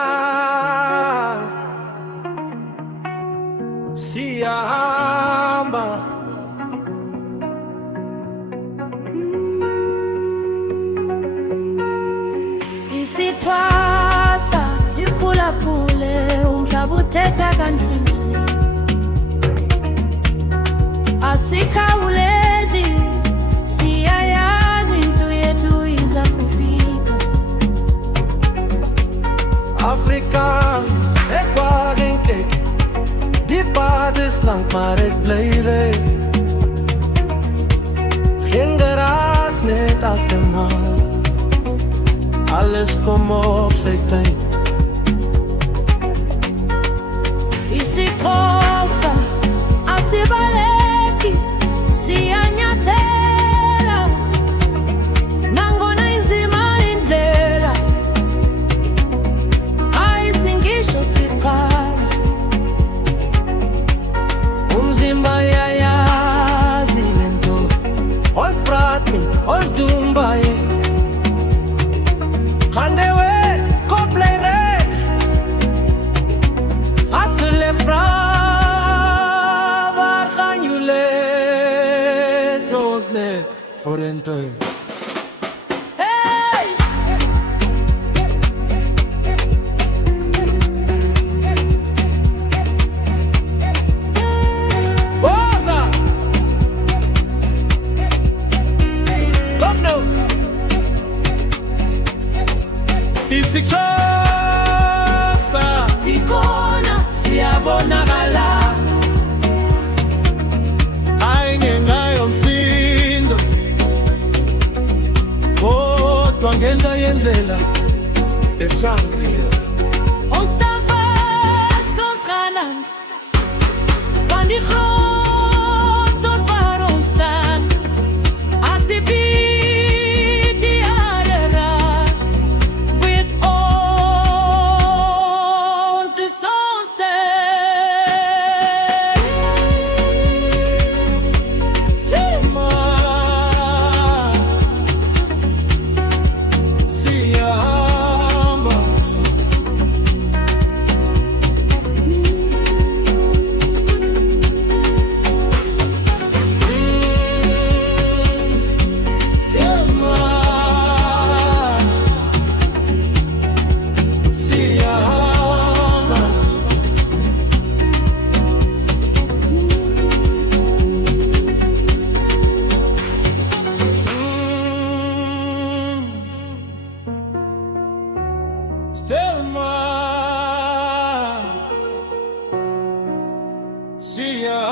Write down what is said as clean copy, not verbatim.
STILMAAR siyahamba. Isithwasa siphulaphule umhlaba uthetha kanzima, asikhawulezi siyayazi into yethu iza kufika. Afrika, ek waarin kyk, die pad is lang maar ek bly ry. Geen geraas, net asemhaal, alles kom op sy tyd. Isikhosa asibaleki siyanyathela, nangona inzima indlela ayisingisho siqala. Umzimba yayazi lento, ons praat nie, ons doen baie. Hande weet, kop bly red. As hulle vra, waar gaan julle? Soos net vorentoe. hey! Boza! Kom nou! Isikhosa Sikhona siyabonakala, ayingengayo msindo, kodwa ngenta yendlela ehlangile. ons staan vast, ons gaan aan, van die grond tot waar ons staan. As die beat die aarde raakt, weet ons dus ons sterk. STILMAAR siyahamba. STILMAAR siyahamba. STILMAAR siyahamba.